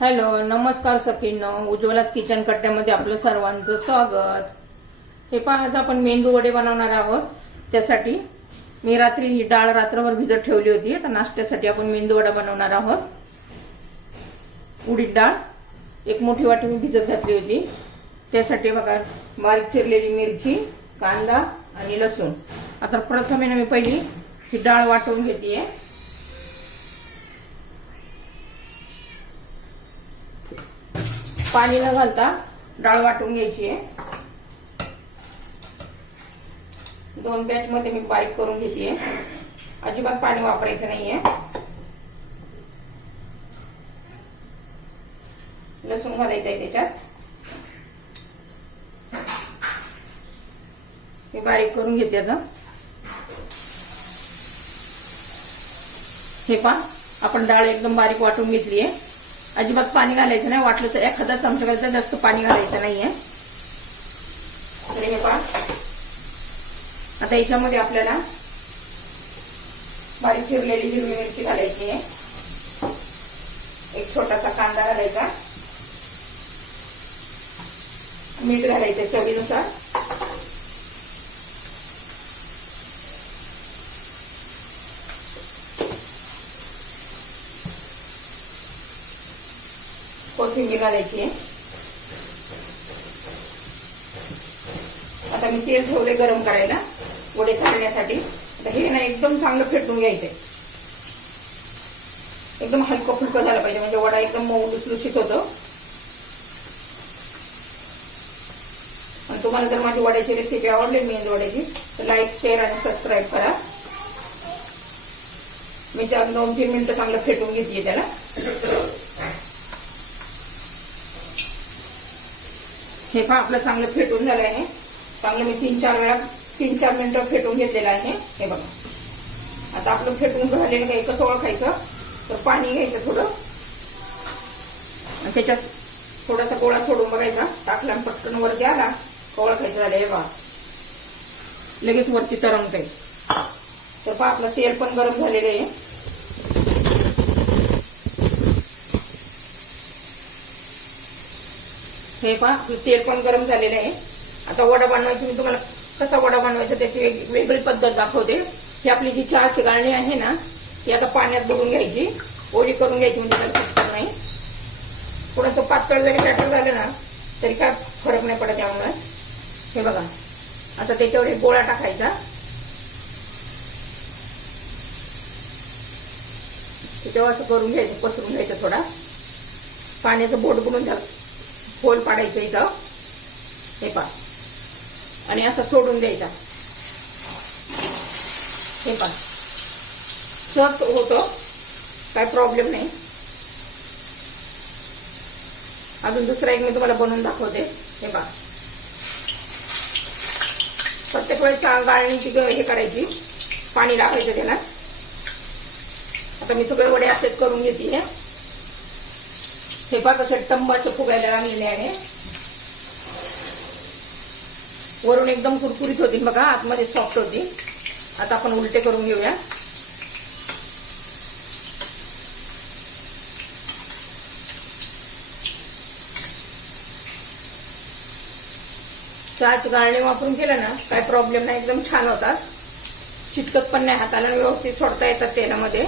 Hello नमस्कार सखींनो. उज्ज्वलाच kitchen कट्ट्यामध्ये आपलं सर्वांचं स्वागत. हे पहा आज आपण मेंदू वडे बनवणार आहोत. त्यासाठी मी रात्री ही डाळ रात्रभर भिजत ठेवली होती. तर नाश्त्यासाठी आपण मेंदू वडा बनवणार आहोत. उडीद डाळ. एक मोठी वाटी मी भिजत घातली होती. त्यासाठी बघा बारीक चिरलेली मिरची कांदा आणि लसूण. आता प्रथमे मी पहिली ही डाळ वाटून घेते पाणी न घालता डाळ वाटून घ्यायची आहे. दोन बॅच मध्ये मी बारीक करून घेते अजिबात पाणी वापरायचं नाहीये लसूण घालायचं आहे त्याच्यात. मी बारीक करून घेते आता. हे पा आपण डाळ एकदम बारीक वाटून घेतली आहे. अजिबात पाणी घालायचं नाही. वाटलं तर एखादा चमचा घालायचा जास्त पाणी घालायचं नाहीये. तर हे पहा. आता याच्यामध्ये आपल्याला बारीक चिरलेली हिरवी मिरची घालायची आहे. एक छोटासा कांदा घालायचा. मीठ घालायचं चवीनुसार. कोथिंबीर घालायची आहे. आता मी तेल ठेवले गरम करायला वडे चालण्यासाठी हे ना एकदम चांगलं फेटून घ्यायचंय. एकदम हलकं फुलकं झालं पाहिजे म्हणजे वडा एकदम मऊ लुसलुशीत होतो. आणि तुम्हाला जर माझी वड्याची रेसिपी आवडली मेन वड्याची तर लाईक शेअर आणि सबस्क्राईब करा. मी त्या दोन तीन मिनिटं चांगलं फेटून घेतली त्याला. हे पहा आपलं चांगलं फेटून झालं आहे. चांगलं मी तीन चार वेळा तीन चार मिनिटं फेटून घेतलेलं आहे. हे बघा. आता आपलं फेटून झालेलं काही कसं ओळखायचं तर पाणी घ्यायचं थोडं. आणि त्याच्यात थोडासा गोळा सोडून बघायचा. टाकला पटकन वरती आला. ओळखायचं झालं हे बघा. लगेच वरती तरंगतंय. तर पहा आपलं तेल पण गरम झालेलं आहे. हे पहा तेल पण गरम झालेलं आहे. आता वडा बनवायची मी तुम्हाला कसा वडा बनवायचा त्याची वेग वेगळी पद्धत दाखवते. ही आपली जी चहाची गाळणी आहे ना ती आता पाण्यात बुडून घ्यायची. ओली करून घ्यायची म्हणजे त्याला चिटकत नाही. थोडंसं पातळ जरी बॅटर झालं ना तरी काय फरक नाही पडत त्यामुळे हे बघा आता त्याच्यावर एक गोळा टाकायचा. त्याच्यावर असं करून घ्यायचं पसरून घ्यायचं थोडा. पाण्याचं बोट बुडून झालं. होल पाडायचं इथं. हे पा आणि असं सोडून द्यायचा. हे पा सहज होतं. काय प्रॉब्लेम नाही. अजून दुसरा एक मी तुम्हाला बनवून दाखवते. हे पा प्रत्येक वेळेस गाळणीची हे करायची. पाणी लावायचं त्याला. आता मी सगळे वडे असेच करून घेते. हे पहा कसं टंबाचं फुगायला लागलेले आहे. वरून एकदम कुरकुरीत होती बघा आतमध्ये सॉफ्ट होती. आता आपण उलटे करून घेऊया. चहाची गाळणे वापरून केलं ना काय प्रॉब्लेम नाही एकदम छान होतात. चिटकत पण नाही हाताला व्यवस्थित सोडता येतात तेलामध्ये.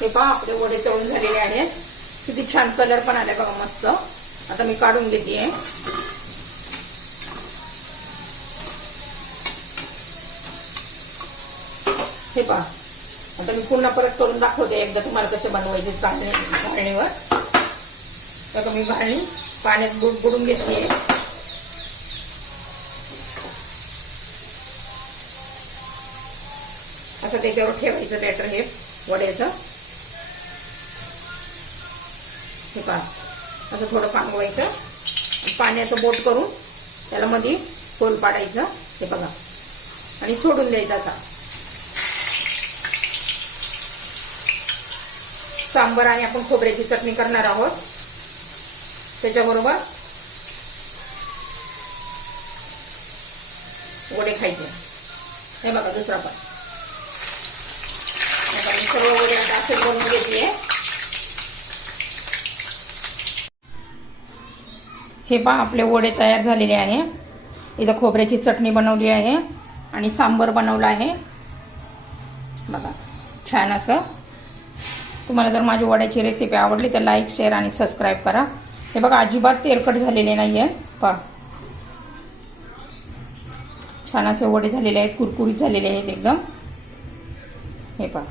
हे पहा आपले वडे तळून झालेले आहेत. किती छान कलर पण आले बघा मस्त. आता मी काढून घेते हे पहा. आता मी पुन्हा परत करून दाखवते एकदा तुम्हाला कसे बनवायचे चांगले गाळणीवर बघा मी गाळणी पाण्यात बुड बुडून घेतली असं त्याच्यावर ठेवायचं बॅटर हे वड्याचं. हे पहा. असं थोडं पांगवायचं पाण्याचं बोट करून त्याला मध्ये खोल पाडायचं. हे बघा. आणि सोडून द्यायचं आता. सांबर आणि आपण खोबऱ्याची चटणी करणार आहोत. त्याच्याबरोबर वडे खायचे. हे बघा दुसरा पण. सर्व वडे आता असे बनवून घेते. हे पहा आपले वडे तयार झालेले आहे. इथं खोबऱ्याची चटणी बनवली आहे आणि सांबर बनवलं आहे. बघा छान असं. तुम्हाला जर माझी वड्याची रेसिपी आवडली तर लाईक शेअर आणि सबस्क्राईब करा. हे बघा अजिबात तेलकट झालेले नाही आहे पहा. छान असे वडे झालेले आहेत कुरकुरीत झालेले आहेत एकदम. हे पहा.